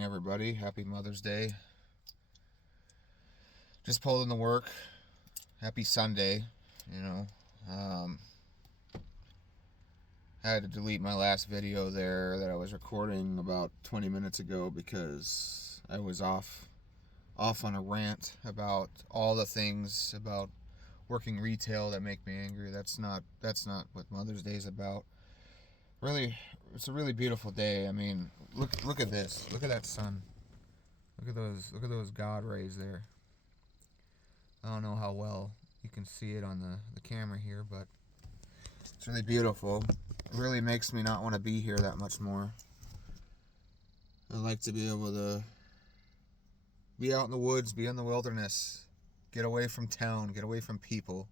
morning, everybody. Happy Mother's Day. Just pulled into work. Happy Sunday. You know, um, I had to delete my last video there that I was recording about 20 minutes ago because I was off on a rant about all the things about working retail that make me angry. That's not what Mother's Day is about. Really, it's a really beautiful day. I mean, look at this. Look at that sun. Look at those God rays there. I don't know how well you can see it on the camera here, but it's really beautiful. It really makes me not want to be here that much more. I like to be able to be out in the woods, be in the wilderness, get away from town, get away from people.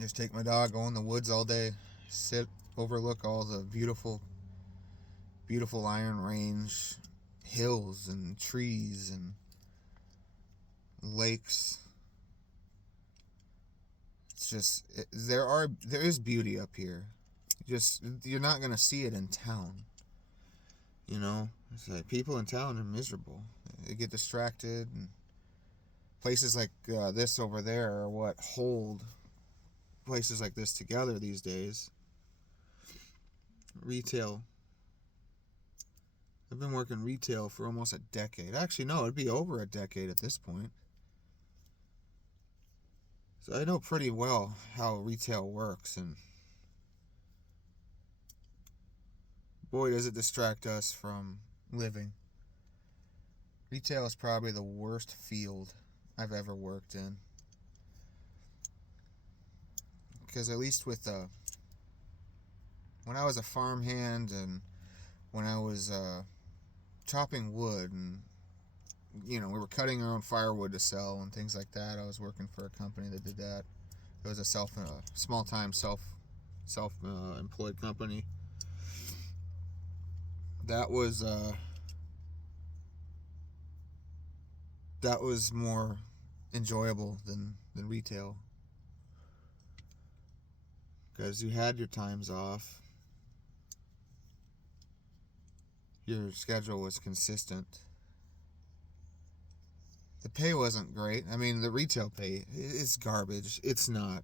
Just take my dog, go in the woods all day, sit, overlook all the beautiful Iron Range hills and trees and lakes. It's just there is beauty up here. You're not gonna see it in town. You know, it's like people in town are miserable. They get distracted, and places like this over there are what hold places like this together these days. Retail. I've been working retail for almost a decade. Actually, no, it'd be over a decade at this point. So I know pretty well how retail works, and boy, does it distract us from living. Retail is probably the worst field I've ever worked in. Because at least with when I was a farmhand and when I was chopping wood and we were cutting our own firewood to sell and things like that, I was working for a company that did that. It was a small-time self-employed company. That was more enjoyable than retail, because you had your times off. Your schedule was consistent. The pay wasn't great. I mean, the retail pay is garbage. It's not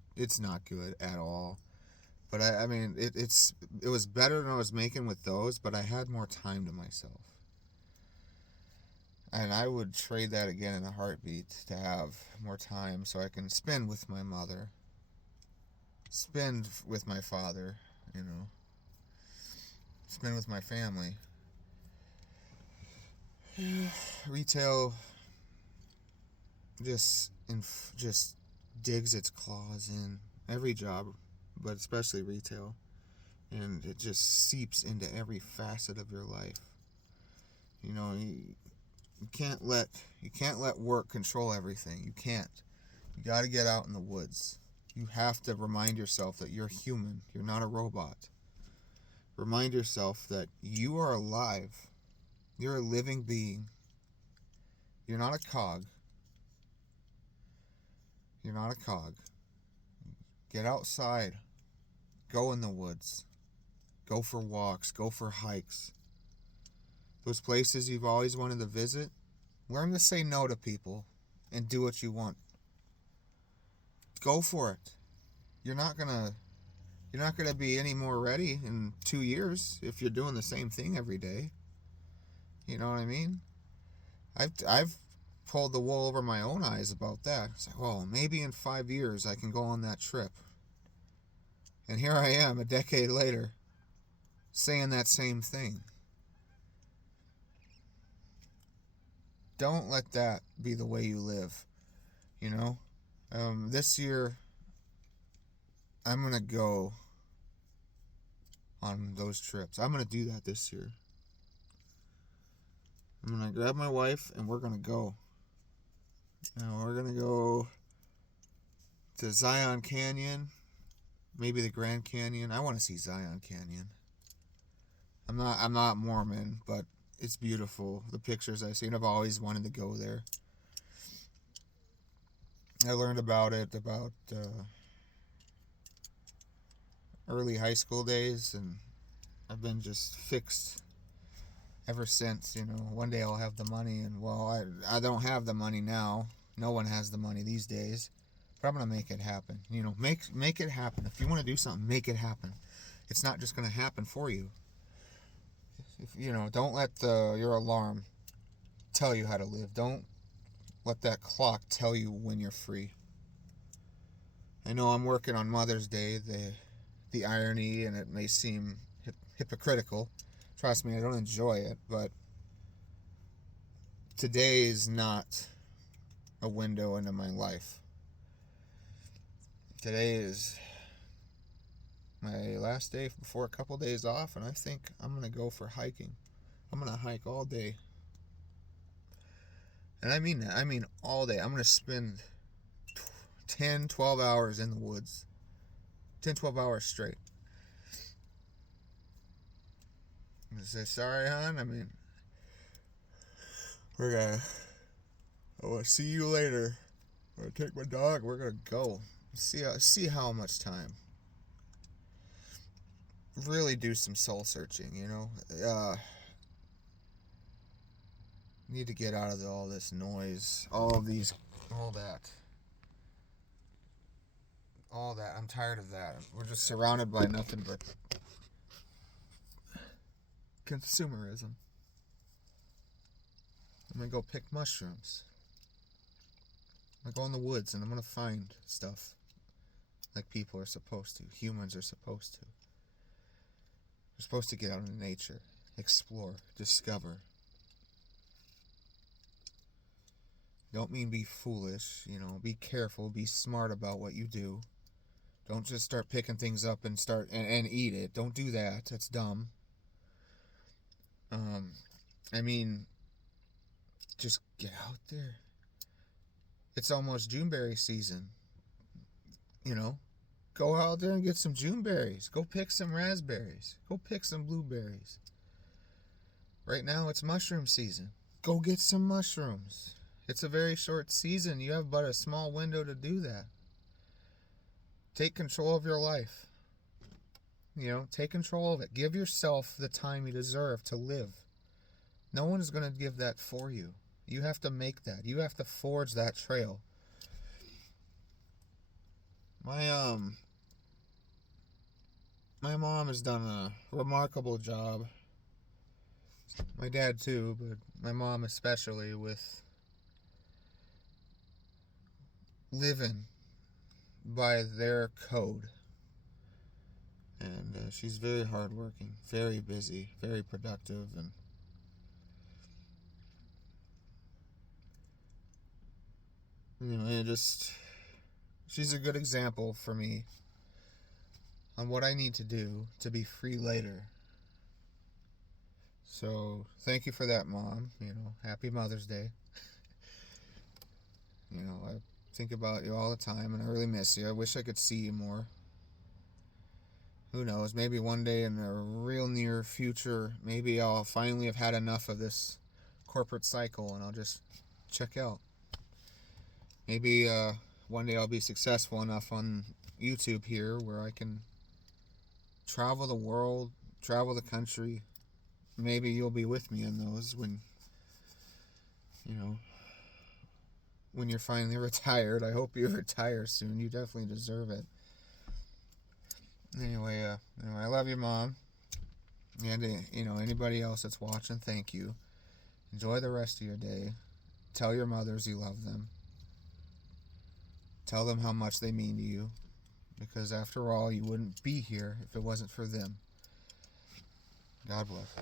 good at all. But I mean, it was better than I was making with those, but I had more time to myself. And I would trade that again in a heartbeat, to have more time so I can spend with my mother, spend with my father, spend with my family. Retail just digs its claws in every job, but especially retail, and it just seeps into every facet of your life. You can't let work control everything. You can't. You got to get out in the woods. You have to remind yourself that you're human. You're not a robot. Remind yourself that you are alive. You're a living being. You're not a cog. You're not a cog. Get outside. Go in the woods. Go for walks. Go for hikes. Those places you've always wanted to visit, learn to say no to people and do what you want. Go for it. You're not gonna be any more ready in 2 years if you're doing the same thing every day. You know what I mean? I've pulled the wool over my own eyes about that. It's like, well, maybe in 5 years I can go on that trip. And here I am, a decade later, saying that same thing. Don't let that be the way you live. This year, I'm going to go on those trips. I'm going to do that this year. I'm going to grab my wife and we're going to go. We're going to go to Zion Canyon, maybe the Grand Canyon. I want to see Zion Canyon. I'm not Mormon, but it's beautiful. The pictures I've seen, I've always wanted to go there. I learned about it early high school days, and I've been just fixed ever since, one day I'll have the money, and well, I don't have the money now. No one has the money these days. But I'm going to make it happen. Make it happen. If you want to do something, make it happen. It's not just going to happen for you. Don't let your alarm tell you how to live. Don't let that clock tell you when you're free. I know I'm working on Mother's Day, the irony, and it may seem hypocritical. Trust me, I don't enjoy it, but today is not a window into my life. Today is my last day before a couple days off, and I think I'm going to go for hiking. I'm going to hike all day. And I mean that. I mean all day. I'm going to spend 10, 12 hours in the woods. 10, 12 hours straight. I'm going to say, sorry, hon. I mean, I want to see you later. I'm going to take my dog. We're going to go. See how much time. Really do some soul searching, need to get out of all this noise, all that. I'm tired of that. We're just surrounded by nothing but consumerism. I'm gonna go pick mushrooms. I'm gonna go in the woods and I'm gonna find stuff like people are supposed to. Humans are supposed to. We're supposed to get out into nature, explore, discover. Don't mean be foolish, be careful, be smart about what you do. Don't just start picking things up and and eat it. Don't do that. That's dumb. Just get out there. It's almost Juneberry season. Go out there and get some Juneberries. Go pick some raspberries. Go pick some blueberries. Right now it's mushroom season. Go get some mushrooms. It's a very short season. You have but a small window to do that. Take control of your life. Take control of it. Give yourself the time you deserve to live. No one is going to give that for you. You have to make that. You have to forge that trail. My mom has done a remarkable job. My dad too, but my mom especially, with living by their code. And she's very hardworking, very busy, very productive, and she's a good example for me on what I need to do to be free later. So thank you for that, Mom. Happy Mother's Day. I think about you all the time, and I really miss you. I wish I could see you more. Who knows, maybe one day in the real near future, maybe I'll finally have had enough of this corporate cycle and I'll just check out. Maybe one day I'll be successful enough on YouTube here where I can travel the world, travel the country. Maybe you'll be with me in those when you're finally retired. I hope you retire soon. You definitely deserve it. Anyway, I love you, Mom. And, anybody else that's watching, thank you. Enjoy the rest of your day. Tell your mothers you love them. Tell them how much they mean to you. Because after all, you wouldn't be here if it wasn't for them. God bless.